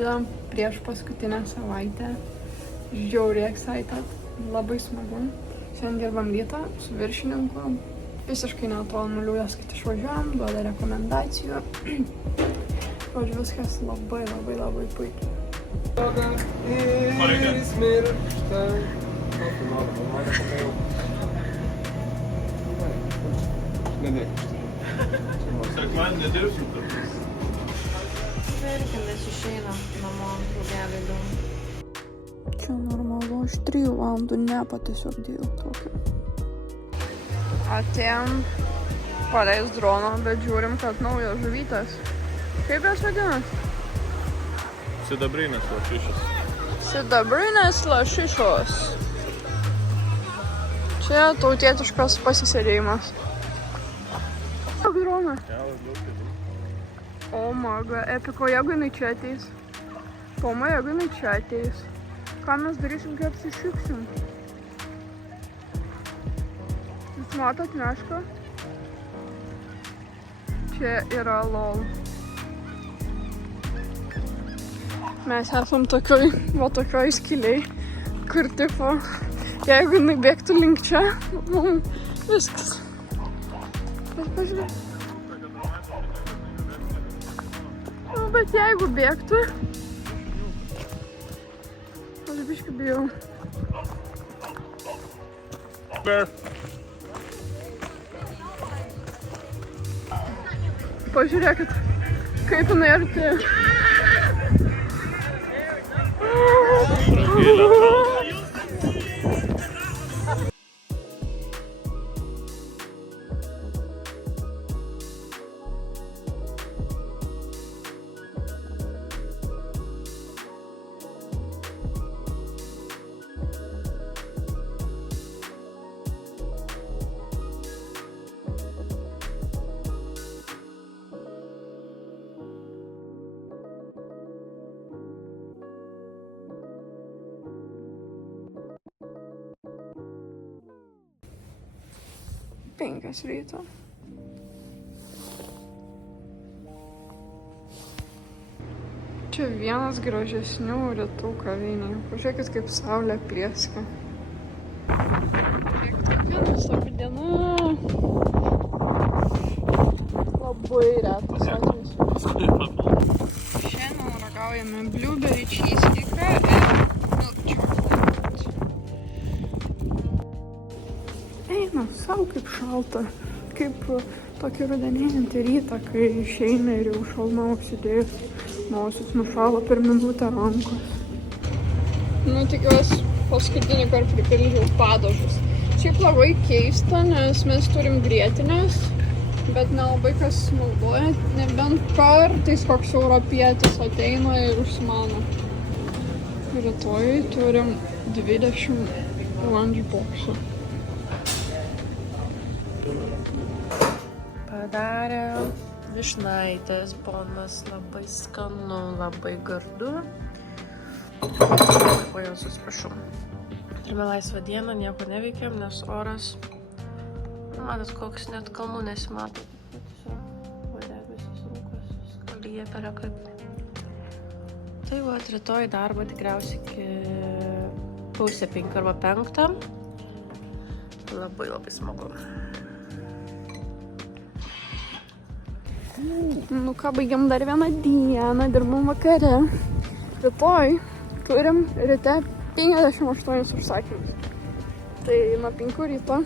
pradedam prieš paskutinę savaitę. Žiauriai excited, labai smagu. Šiandien dirbam rytą su viršininku. Visiškai neatrodo nuliūdęs, kad išvažiuojam, duoda rekomendacijų. Žodžiu, viskas labai puikiai. Sekmadienį nedirbsim kartais. Verkiamės išeinam namo draugelį. Čia normalu, aš 3 valandų nepa tiesiog dėjau tokio. Atėjom paleis droną, bet žiūrim, kad naujos žuvytės. Kaip jos vadinas? Sidabrinės lašišos. Sidabrinės lašišos. Čia tautietiškas pasisėdėjimas. Drona. O maga, epiko, jeigu jinai čia ateis. Toma, jeigu jinai čia ateis. Ką mes darysim, kai apsišiksim? Jūs matot mešką? Čia yra lol. Mes esam tokioj skiliai, kur tipo, jeigu jinai bėgtų link čia, viskas. Bet pažiūrėk. Bet jeigu bėgtų, aš biškį bijau. Pažiūrėkit, kaip jinai arti. Penkios ryto. Čia vienas gražesnių rytų kavinių. Pažiūrėkit, kaip saulė plieska. Tokia nuostabi diena. Labai retas atvejis. Šiandien ragaujame blueberry cheesecake ir milk chocolate. Eina sau kaip šalta, kaip tokį rudenėjantį rytą, kai išeina ir jau šalna užsidėjus, nosis nušalo per minutę rankos. Nu, tikiuosi, paskutinį kartą pripildžiau padažus. Šiaip labai keista, nes mes turim grietinės, bet nelabai kas naudoja, nebent kartais koks europietis ateina ir užsimano. Rytoj turim 20 lunchboxų. Padarė vyšnaitės, bonas, labai skanu, labai gardu. Oi, jau susiprašau. Turime laisvą dieną, nieko neveikiam, nes oras, matot, koks net kalnų nesimato. Debesis rūkas, skalyje per akaklį. Tai va, rytoj darbą tikriausiai iki 4:30 arba 5. Labai smagu. Nu ką, baigiam dar vieną dieną, dirbam vakare. Rytoj turim ryte 58 užsakymus. Tai nuo 5 ryto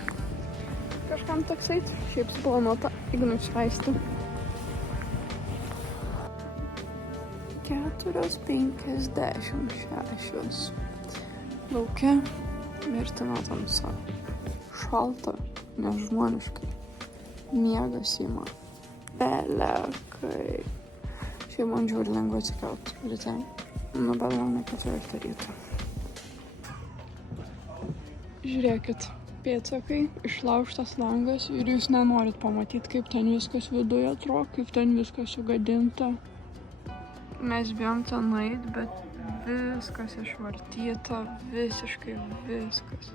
kažkam teks eit, šiaip suplanuota Ignui išleisti. 4:56. Lauke mirtina tamsa. Šalta, nežmoniškai. Miegas ima. Pelekai. Šiaip man žiūri lengva atsikelt ryte. Nu, bet gal ne 4 ryto. Žiūrėkit, pėdsakai, išlaužtas langas ir jūs nenorit pamatyti, kaip ten viskas viduje atrodo, kaip ten viskas sugadinta. Mes bijom ten nueit, bet viskas išvartyta, visiškai viskas.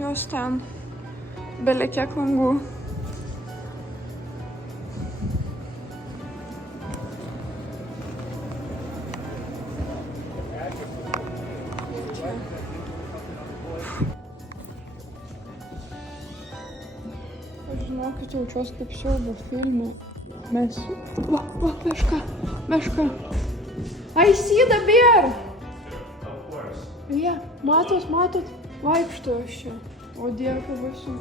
Jos ten, bele kiek langų. Aš žinokit, jaučiuos kaip siaubo filme. Mes... Va, meška, meška. I see the bear! Yeah, matot, vaikšto aš čia. O Dieve, kaip baisu.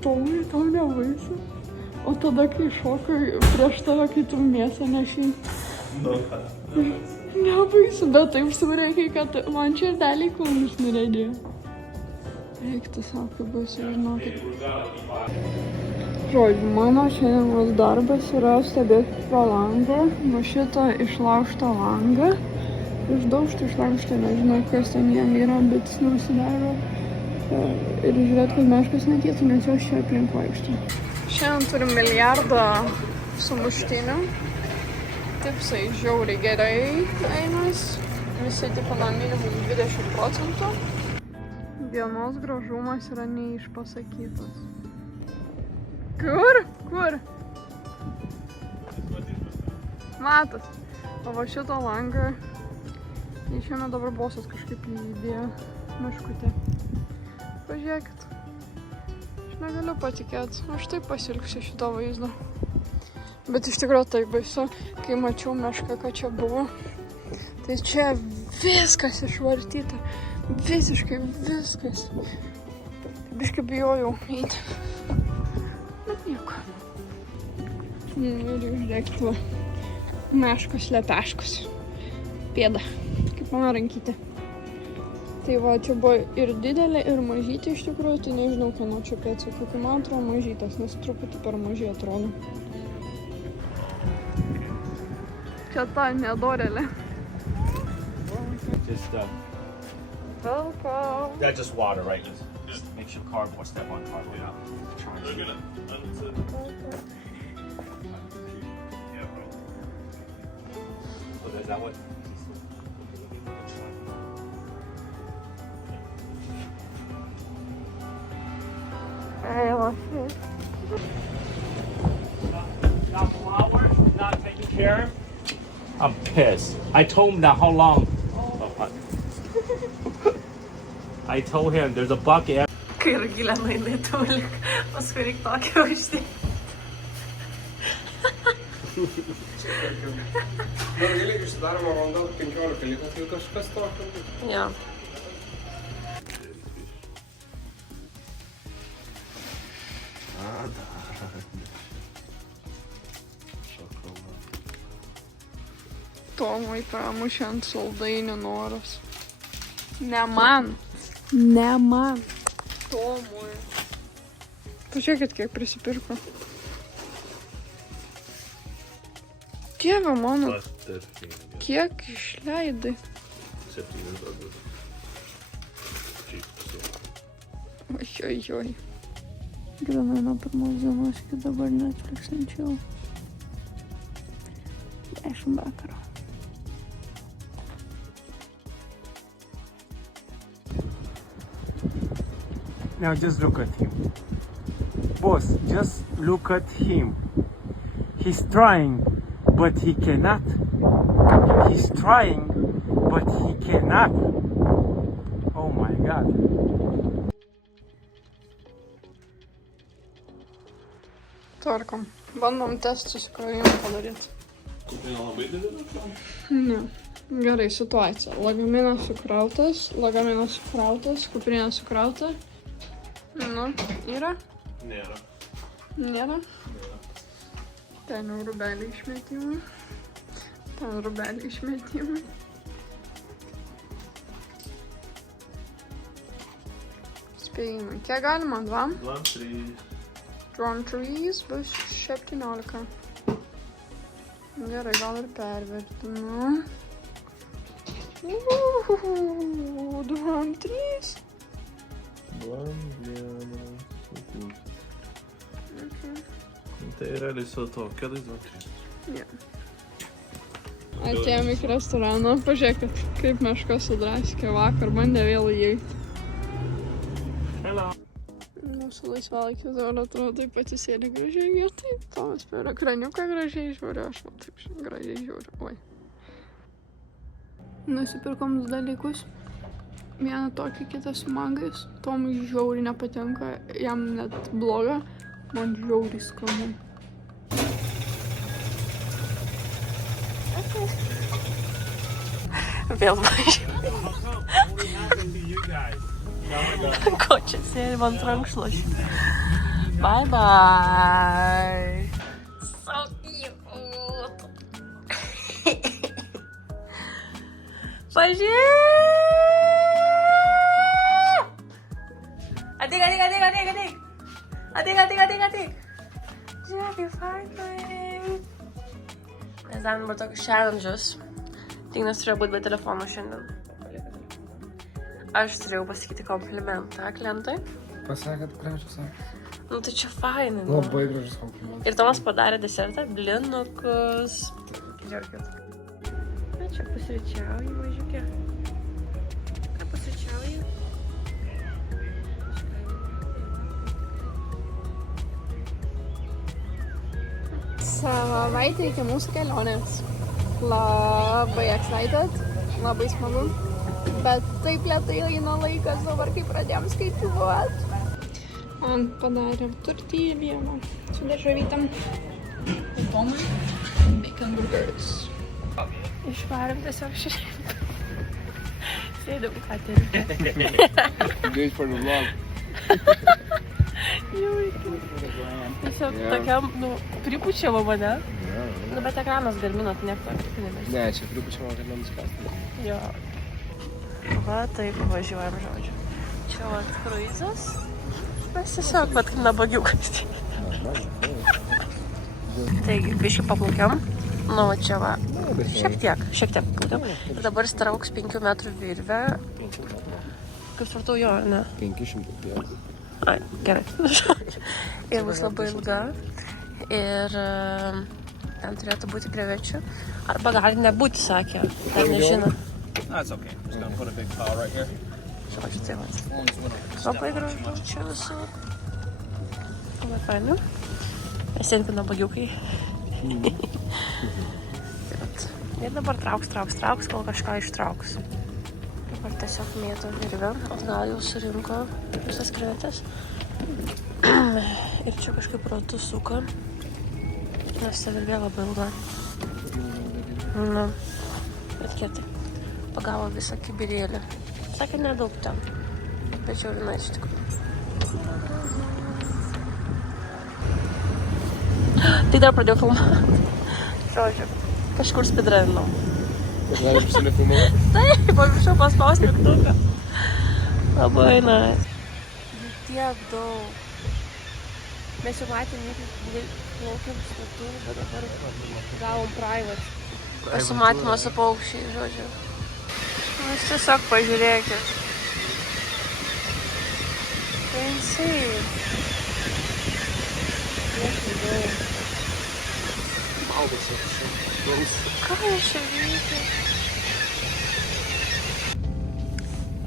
Tau nebaisu. O tada, kai šokai prieš tave, kai tu mėsą neši. Nebaisu, bet taip surėkiai, kad man širdeliai kūnus nurėdėjo. Reiktų savo, kaip baisu, žinokit. Žodžiu, mano šiandienos darbas yra stebėti pro langą, nuo šitą išlaužtą langą. Išlaužtą, nežinau, kas ten jam yra, bet jis nusidaro. Ir žiūrėt, kad meškas netytų, nes jos čia aplink vaikšto. Šiandien turim milijardą sumuštinių. Tipsai žiauriai gerai einas. Visi tipo na minimum 20%. Dienos gražumas yra neišpasakytas. Kur? Matas. O va šitą langą išėmė dabar bosas kažkaip įdėjo meškutę. Pažiūrėkit. Aš negaliu patikėti. Aš taip pasilgsiu šito vaizdo. Bet iš tikrųjų taip baisu, kai mačiau mešką, kad čia buvo. Tai čia viskas išvartyta. Visiškai viskas. Biškai bijojau eiti. Bet nieko. Ir žiūrėkit, va. Meškos, lepeškos. Pėda. Kaip mano rankytė. Tai va, čia buvo ir didelė, ir mažytė iš tikrųjų. Tai nežinau, kieno čia pėdsakų. Kai man atrodo mažytas, nes truputį per mažai atrodo. Čia ta nedorėlė. Just, Welcome. that's just water, right? Just make sure cardboard, step on cardboard. Yeah. Look at it. Yeah, bro. So is that what? Hey, what's this? Not flowers, not taking care of. I'm pissed. I told him that how long. I told him there's a bucket. Kai Rugilė nueina į taulik, paskui reik tokią uždėti. Rugilė išsidaroma valanda 15 litrų, tai kažkas tokio. Jo. Tomui pramušė ant saldainių noras. Ne man. Ne man. Tomui. Pažiūrėkit, kiek prisipirko. Dieve mano, kiek išleidai. 7 Oi. Grinai nuo pirmos dienos, iki dabar Netflix ančiau. 10 vakaro. Now just look at him. Boss, just look at him. He's trying, but he cannot. He's trying, but he cannot. Oh my God. Tvarkom. Bandom testus krovimą padaryti. Ne. Gerai, situacija. Lagaminas sukrautas, kuprinė sukrauta. Nu, yra? Nėra? Ten rūbelį išmetimai. Spėjimai. Kiek galima? 2? 3 bus 17. Gerai, gal ir pervertinu. 2, 3. Tai realiai su to, keliais 2, 3. Atėjom iki restorano, pažiūrėkit, kaip meška sudraskė vakar, bandė vėl įeiti. Mūsų laisvalaikis dabar atrodo taip pat įsėdė gražiai vietai. Tomas per ekraniuką gražiai žiūri, aš man taip gražiai žiūriu. Oi. Nusipirkom 2 dalykus. vieną tokį kitą su mangais. Tomui žiauriai nepatinka, jam net bloga, man žiauriai skanu. Vėl mažiau. Ko čia sėdim ant rankšluosčių? Bye bye. So cute. Pažiūrėk. Ateik. Žiūrėk, kaip fainai. Mes darėm dabar tokius challenges. Tignas turėjo būti be telefono šiandien. Aš turėjau pasakyti komplimentą klientui. Pasakė, kad gražus sako. Nu tai čia fainai. Nu. Labai gražus komplimentas. Ir Tomas padarė desertą, blinukus. Žiūrėkit. Na čia pusryčiauji, mažiukė. Ką pusryčiauji? Savaitė iki mūsų kelionės. Labai excited, labai smagu. Bet taip lėtai eina laikas dabar, kai pradėjom skaičiuoti. Man padarė tortilją vieną su daržovytėm. Tomui bacon burgers. Išvarėm tiesiog šiandien. Sėdėm katerį. Do it for the vlog. Tiesiog tokiam, pripučiavo mane. Bet ekranas garminat, niek to nepinėmės. Ne, čia pripučiavo, kad nenuskastų. Jo. Va, taip važiuojam, žodžiu. Čia va, kruizas. Mes tiesiog, bet kaip nabagiukas. Taigi, biškį paplaukiam. Nu, va čia va. Šiek tiek paplaukiam. Ir dabar strauks 5 metrų virvę. Kaip supratau, jo, ar ne? 500 pėdų. Ai, gerai. Ir bus labai ilga. Ir ten turėtų būti krevečių. Arba gali nebūti, sakė. Dar nežino. That's okay. Just gonna put a big pile right here. Žodžiu, tai va. Labai gražu čia visur. Labai fainu. Esenpi nabagiukai. Ir dabar trauks, kol kažką ištrauks. Dabar tiesiog mėto virvę. Atgal jau surinko visas krevetės. Ir čia kažkaip ratu suka. Nes ta virvė labai ilga. Nu, bet kietai. Pagavo visą kibirėlį. Sakė, nedaug ten. Bet jau viena iš tikrųjų. Tai dar pradėjau filmuoti. Žodžiu, kažkur speedrunnom. Galim prisilifuoti. Taip, pamiršau paspausti mygtuką. Labai nice. Tiek daug. Mes jau matėm plaukiam su lėktuvu, bet dabar gavom private. Pasimatymą su paukščiai, žodžiu. Jūs tiesiog pažiūrėkit. Tai insane. Ką jūs čia veikia?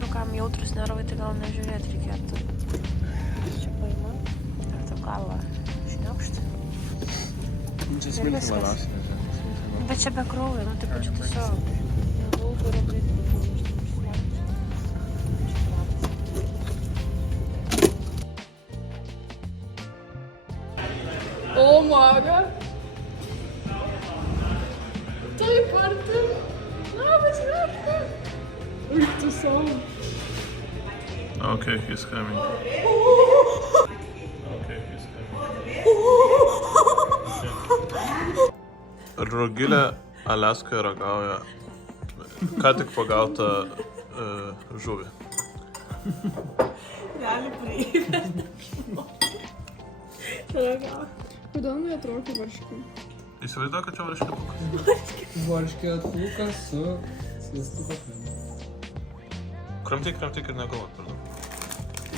Nu kam jautrus nervai, tai gal nežiūrėti reikėtų. Čia paima. Ir taip galva šniokšti. Čia smilti labiausiai. Bet čia be kraujo, nu taip čia tiesiog. Daug yra greitai. O, maga. Taip arti. Labas, arti. Eik tu savo. Okay, he's coming. Okay, he's coming. Rugilė Aliaskoje ragauja ką tik pagautą žuvį. Gali priimti. Kodėl neatrodo kaip varškė? Įsivaizduoju, kad čia varškėtukas. Varškėtukas su sviestuko kremu. Kramtyk ir negalvot per daug.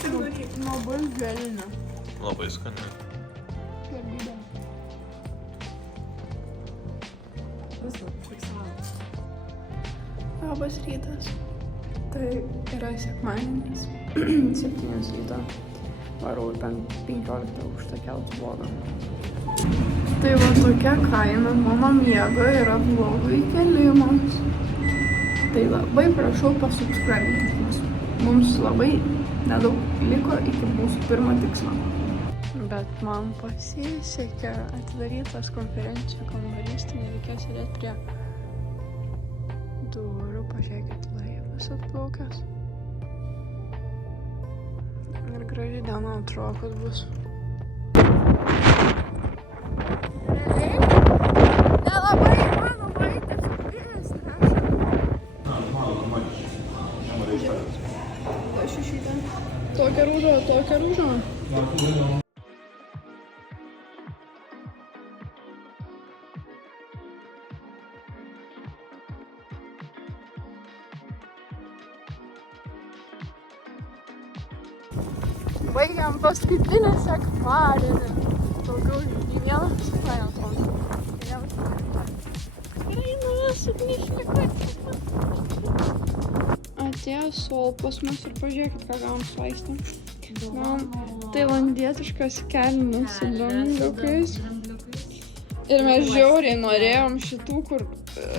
Labai želinė. Labai skani. Labas rytas. Tai yra sekmadienis. 7 ryto. Varau į 15 aukštą keltų blogą. Tai va tokia kaina mano miego yra blogai kelimas. Tai labai prašau pasubscribinti mūsų. Mums labai nedaug liko iki mūsų pirmo tikslo. Bet man pasisekė atidarytas konferencijų kambarys, tai nereikėjo sėdėti prie durų. Pažiūrėkit, laivas atplaukęs. Ir graži diena atrodo, kad bus. Nelabai įmanoma eiti, vėjas neša. Aš išeitę. Tokia rūža. Baigiam paskutinį sekmadienį. Daugiau į vieną sekmadienį atrodo. Eina sugrįžti. Atėjo Sol pas mus ir pažiūrėkit, ką gavom su vaistam. Gavom tailandietiškas kelnes su drambliukais. Ir mes žiauriai norėjom šitų, kur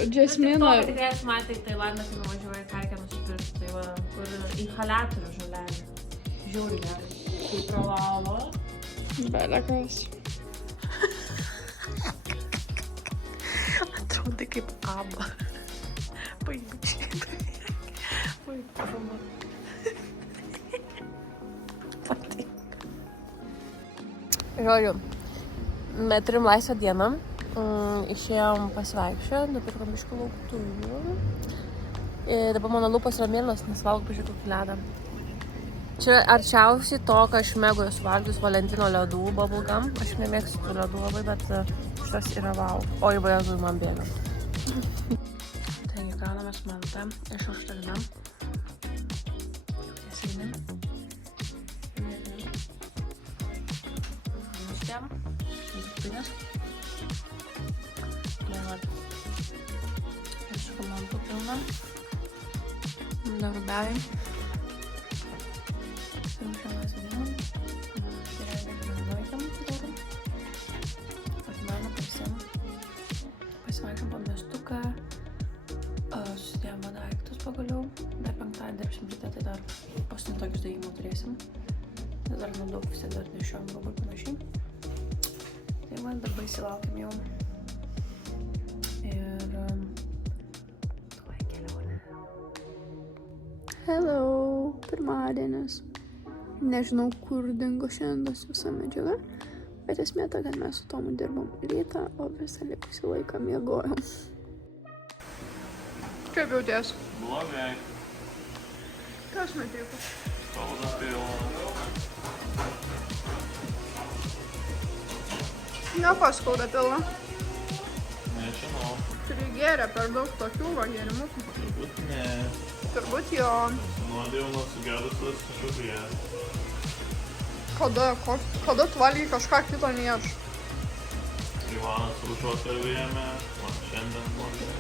džesmino. Tikriausiai matai, Tailandas nuvažiuoja karkę nusipirkti, tai va, kur inhaliatorių žolelį. Žiauriai gerai. Tai pralalo. Belekas. Atrodai kaip aba. Paimčiai. Oi, parama. Patinka. Žodžiu, mes turim laisvą dieną. Išėjom pasivaikščioti, nupirkom biškų lauktuvių. Ir dabar mano lūpos yra mėlynos, nes valgau biškų kokį ledą. Čia arčiausiai to, ką aš mėgau esu valgius Valentino ledų bubblegum. Aš nemėgstu tų ledų labai, bet šitas yra wow. O įvaizdui man bėga. Taigi gaunamės mantą iš užtalinam. Tiesinį. Nustėm. Nustėpinės. Dabar. Ir su mantu pilna. Darubeliai. Pasivaikščiam po miestuką, susidėjom daiktus pagaliau, dar penktadienį dirbsim ryte, tai dar paskutinį tokius dėjimų turėsim. Dar nedaug visi dar nešiojam galbūt panašiai. Tai man darbai įsilaukiam jau. Ir tuoj kelionė. Hello, pirmadienis. Nežinau, kur dingo šiandienos visa medžiaga, bet esmė ta, kad mes su Tomu dirbom rytą, o visą likusį laiką miegojom. Kaip jauties? Blogai. Kas nutiko? Skauda pilna. Nepaskauda pilna. Nežinau. Prigėrė per daug tokių gėrimukų. Turbūt ne. Turbūt jo. Nuodėjau nuo sugedusios žuvies. Kada tu valgai kažką kito nei aš? Ivanas užvakar vėjame, man šiandien nuodėjau.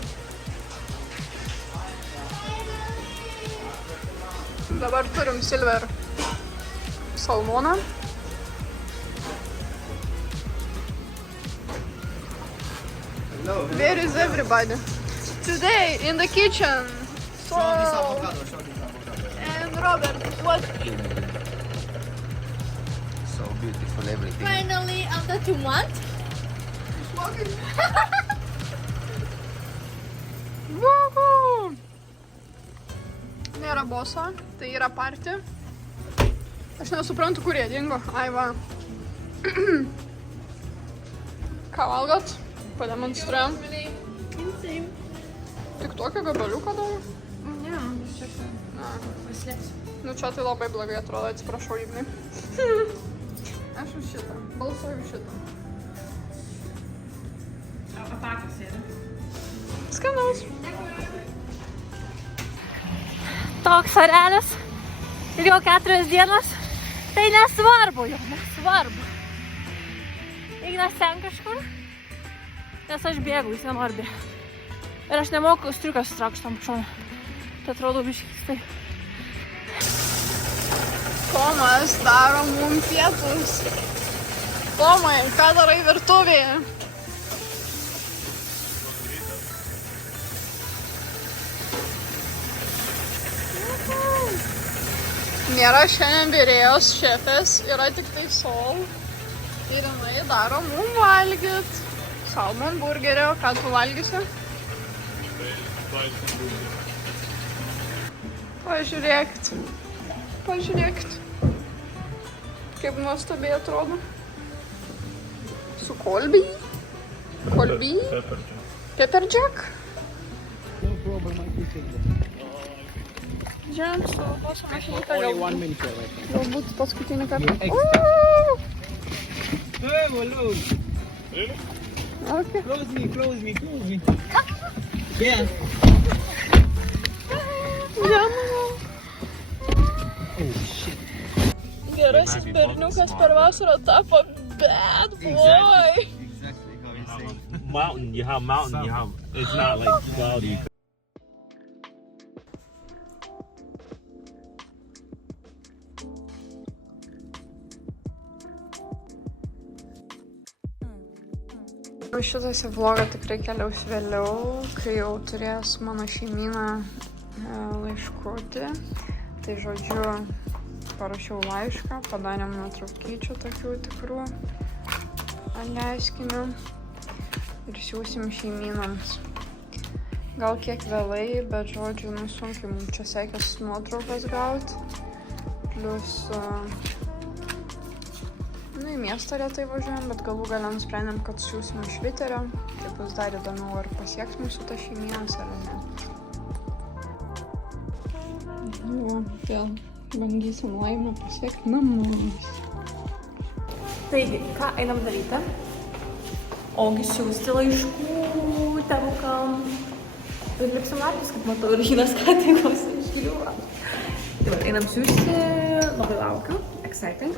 Dabar turim silver salmoną. Where is everybody? Today in the kitchen. So, and Robert, what? So beautiful everything. Finally, after 2 months. Woohoo! Nėra boso, tai yra party. Aš nesuprantu, kur jie dingo. Ai va. Ką valgot? Pademonstruojam. Tik tokio gabaliuko dar? Ne, čia paslėpsiu. Nu čia tai labai blogai atrodo, atsiprašau, Ignai. Aš už šitą. Balsuoju už šitą. Apakas yra. Skanaus. Toks orelis ir jau 4 dienas. Tai nesvarbu jau, nesvarbu. Ignas ten kažkur, nes aš bėgu, jis nenori bėgti. Ir aš nemoku striukas sutraukti tam šoną. Tai atrodo biškis tai. Tomas daro mum pietus. Tomai, ką darai virtuvėje? Nėra šiandien virėjos šefės, yra tik tai Sol. Ir jinai daro mum valgyt. Salmon burgerio, ką tu valgysi? Pažiūrėkit. Pažiūrėkit. Kaip nuostabiai atrodo. Su kolby. Kolby. Pepper jack. Žiūrėjom su boso mašinyka galbūt paskutinį kartą. Hey, balloon. Okay. Close me. Yeah. Gerasis berniukas per vasarą tapo bad boy. Exactly how you say. Mountain, you have mountain, you have. It's not like cloudy. Šitas vlogą tikrai keliaus vėliau, kai jau turės mano šeimyna laiškutį. Tai žodžiu, parašiau laišką, padarėm nuotraukyčių tokių tikrų aleiskinių ir siūsim šeimynams. Gal kiek vėlai, bet žodžiu, sunkiai mums čia sekės nuotraukas gauti. Plius į miestą retai važiuojam, bet galų gale nusprendėm, kad siūsim iš Riterio. Tai bus dar įdomiau, ar pasieks mūsų ta šeimynas, ar ne. Vėl bandysim laimę pasiekti namus. Taigi, ką einam daryti? Ogi siūsti laiškų tėvukam. Ir liksim lapis, kaip matau, ir Hinas ką tik išgiliu. Tai va, einam siūsti, labai laukiu, exciting.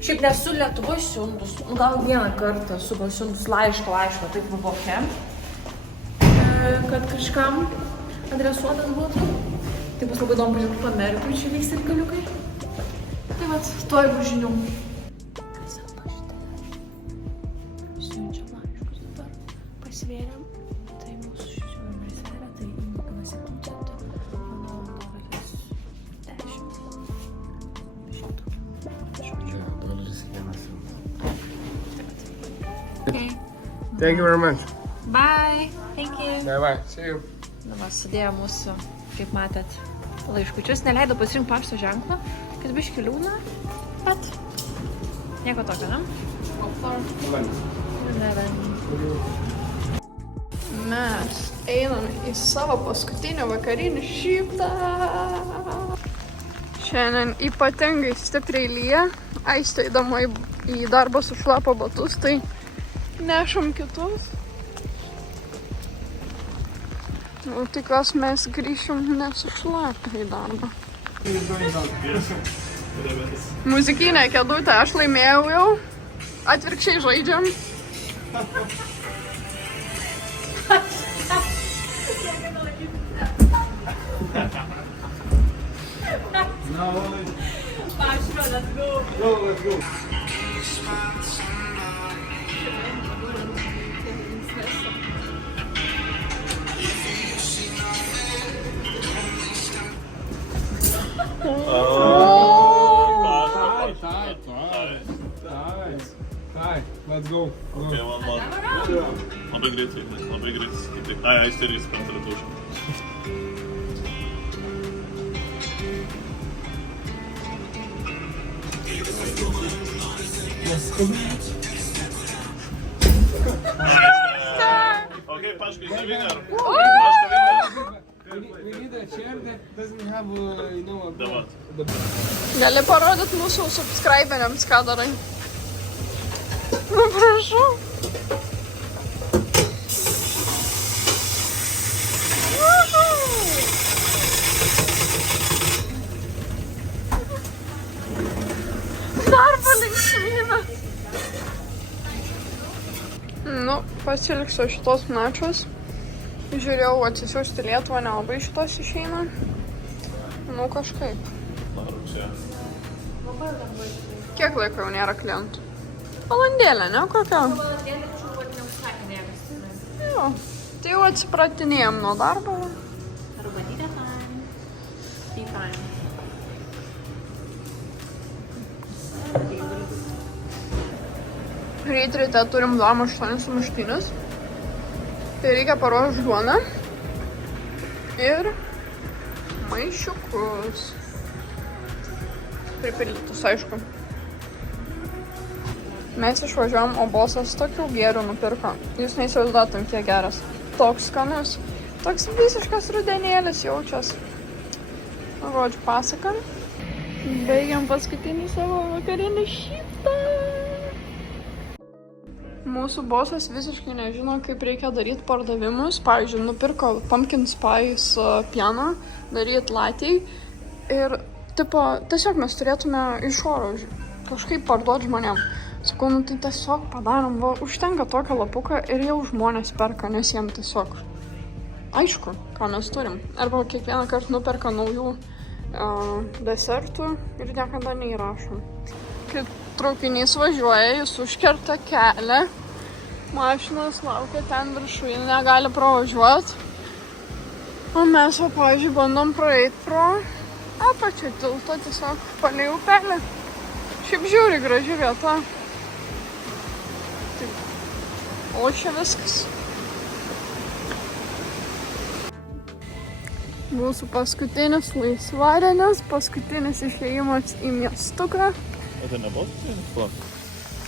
Šiaip nesu Lietuvoj siuntus, gal vieną kartą esu gal siuntus laišką, taip Voke, kad kažkam adresuotas būtų. Tai bus labai įdomu pažiūrėti, kaip Amerikoj čia vyks ir galiukai. Tai vat, tuoj bus žinių. Kas paštė? Siunčia laiškus dabar. Pasvėrėm. Tai mūsų šiuo prisvėrė, tai įmokina 7 centų. Manau, doleris 10 šimtų. Okay. Thank you very much. Bye. Thank you. Bye. See you. Dabar sudėjo mūsų, kaip matėt, laiškučius. Neleido pasirinkti pašto ženklą, kad biškį liūna, bet nieko tokio, ne? Mes einam į savo paskutinį vakarinį šiftą. Šiandien ypatingai stipriai lyja. Aistė eidama į darbą su šlapo batus, tai nešam kitus. Nu, tikiuosi mes grįšim nesušlapę į darbą. Muzikinė kėdutė, aš laimėjau jau. Atvirkščiai žaidžiam. Let's go. Okay, one more. Labai greitai, labai greitai. Ai, Aisteris kontratušė. Okay, Pashka is the winner. Pashka winner. We need a chair that doesn't have, The what? Gali parodyt mūsų subscriberiams, ką darai. Nu, prašau. Dar palinksmina. Nu, pasiliksiu šitos načos. Žiūrėjau atsisiųsti Lietuvą, nelabai šitos išeina. Nu, kažkaip. Kiek laiko jau nėra klientų? Valandėlė, ne? Kokia? Jo, tai jau atsipratinėjom nuo darbo. greit ryte turim 2:08 sumuštinius. Tai reikia paruošti duoną ir maišiukus. Pripildytus, aišku. Mes išvažiuojam, o bosas tokių gėrių nupirko. Jūs neįsivaizduotum, kiek geras. Toks skanus. Toks visiškas rudenėlis jaučias. Nu, žodžiu, pasakam. Baigiam paskutinį savo vakarinį šitą. Mūsų bosas visiškai nežino, kaip reikia daryti pardavimus. Pavyzdžiui, nupirko pumpkin spice pieno, daryti latei. Ir, tipo, tiesiog mes turėtume iš oro kažkaip parduoti žmonėm. Sakau, nu tai tiesiog padarom, va, užtenka tokio lapuką ir jau žmonės perka, nes jiem tiesiog aišku, ką mes turim. Arba kiekvieną kartą nuperka naujų desertų ir niekada neįrašom. Kai traukinys važiuoja, jis užkerta kelią, mašinas laukia ten viršuje, negali pravažiuoti. O mes, va, pavyzdžiui, bandom praeiti pro apačią tiltą, tiesiog palei upelį. Šiaip žiūri graži vieta. Taip. O čia viskas. Mūsų paskutinis laisvadienis, paskutinis išėjimas į miestuką. O tai nebuvo paskutinis?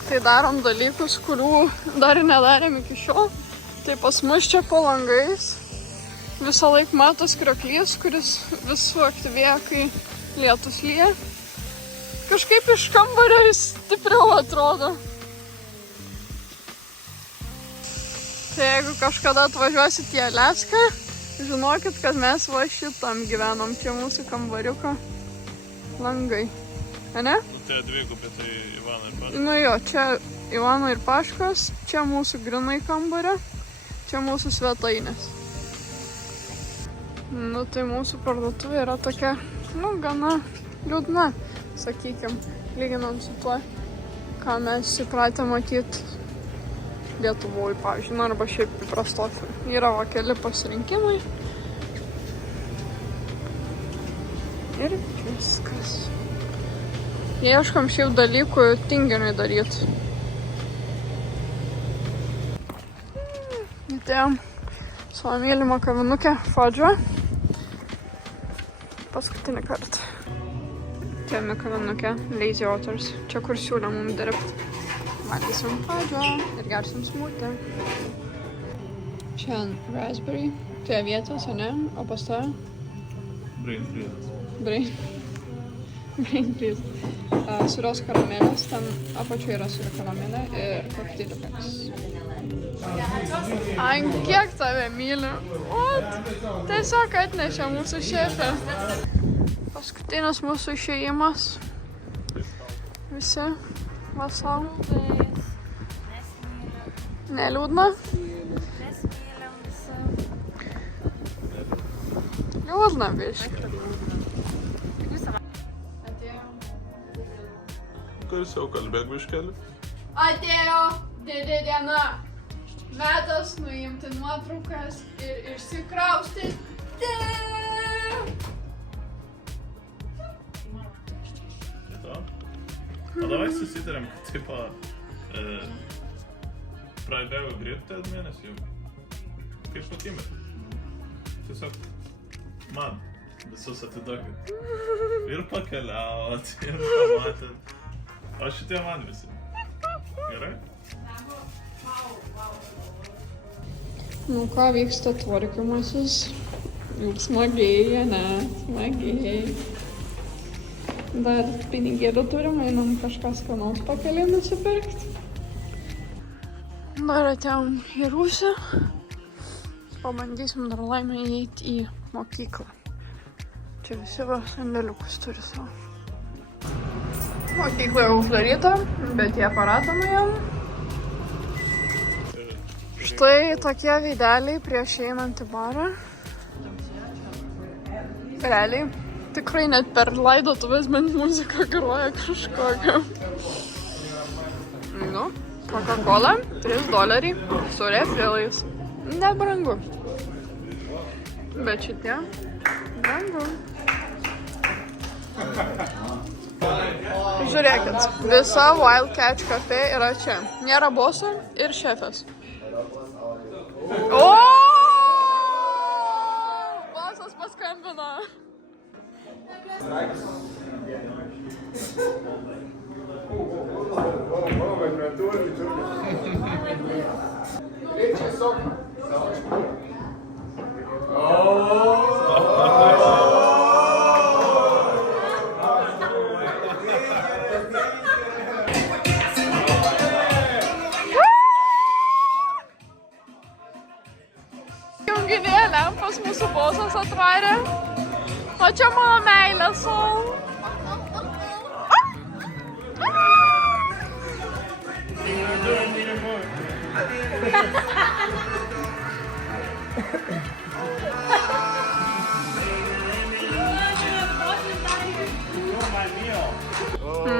Tai darom dalykus, kurių dar nedarėm iki šiol. Tai pas mus čia po langais visą laiką matos krioklys, kuris vis suaktyvėja, kai lietus lyja. Kažkaip iš kambario jis stipriau atrodo. Tai jeigu kažkada atvažiuosit į Aliaską, žinokit, kad mes va šitam gyvenom, čia mūsų kambariuko langai. Ane? Tai dvigubai, tai Ivano ir Paškos. Nu jo, čia Ivano ir Paškos, čia mūsų grinai kambario, čia mūsų svetainės. Nu tai mūsų parduotuvė yra tokia, nu gana liūdna, sakykim, lyginant su tuo, ką mes įpratę matyti Lietuvoje, pavyzdžiui, arba šiaip įprastose. Yra va keli pasirinkimai. Ir viskas. Ieškam šiaip dalykų tinginiui daryti. Įtėjom savo mylimą kavinukę Fadžą. Paskutinį kartą. Įtėjome kavinukę Lazy Otters. Čia kur siūlė mums dirbti. Valgysim Fadžą ir gersim smūtį. Čia raspberry. Tai avietas, ne? O pas tave? Brain freezes. Brain freeze. Surios karamelės, ten apačioje yra suri karamelė ir kokteiliukas. An kiek tave myliu? What? Tiesiog atnešė mūsų šefė. Paskutinis mūsų išėjimas. Visi vasal. Neliūdna? Liūdna biškai. Kuris jau kalbėk biškelį? Atėjo didė diena. Metas nuimti nuotraukas ir išsikraustyti. O davai susitarėm, kad tipo pradėjau dirbti mėnesį jau. Kaip pakimėt. Tiesiog man visus atiduokit. Ir pakeliaut, ir pamatėt. O šitie man visi. Gerai? Nu ką, vyksta tvarkymasis. Juk smagiai, ne? Smagiai. Dar pinigėlių turim, einam kažką skanaus pakeliai nusipirkti. Dar atėjom į Rūsį. Pabandysim dar laimę įeiti į mokyklą. Čia visi va sandėliukus turi savo. Mokykla jau uždaryta, bet į aparatą nuėjom. Štai tokie veideliai prieš einant į barą. Realiai, tikrai net per laidotuvės bent muzika groja kažkokia. Nu, Coca-Cola, $3 su refilais. Nebrangu. Bet šitie brangu. Žiūrėkit, visa Wild Catch Cafe yra čia. Nėra boso ir šefės. O! Bosas paskambino. Junginėlę pas mūsų bosas atvarė. O čia mano meilė sau.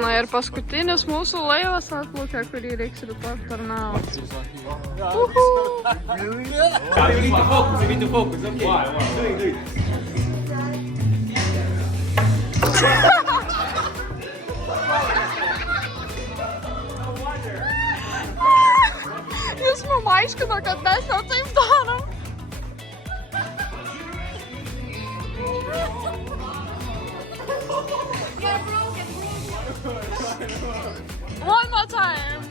Na ir paskutinis mūsų laivas atplaukė, kurį reiks rytoj aptarnauti. Jis mums aiškino, kad mes ne taip darom. One more time.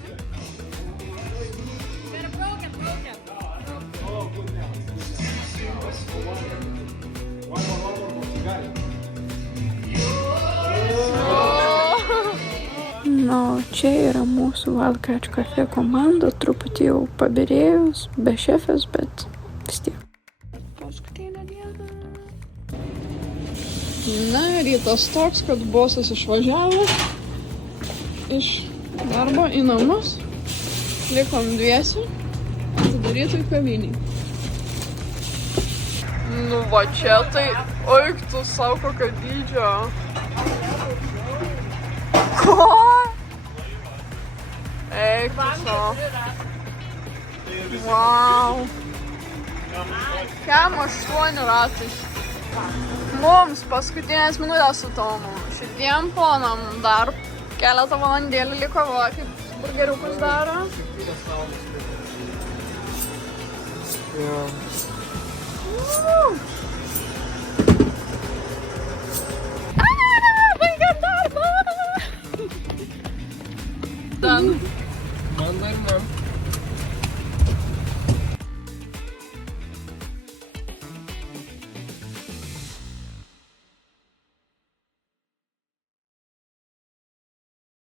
Na, čia yra mūsų Wild Catch Cafe komanda, truputį jau pabirėjus, be šefės, bet vis tiek. Paskutinė diena. Na, rytas toks, kad bosas išvažiavo iš darbo į namus. Likom dviesi, atidarytoj kaviniai. Nu va čia tai, oik tu savo kokio dydžio. Ko? Eik tu savo. Wow. Kem 8 ratai. Mums paskutinės minutės su Tomu. Šitiem ponam dar keletą valandėlį liko, va, kaip burgeriukus daro. Baigiam darbą! Done.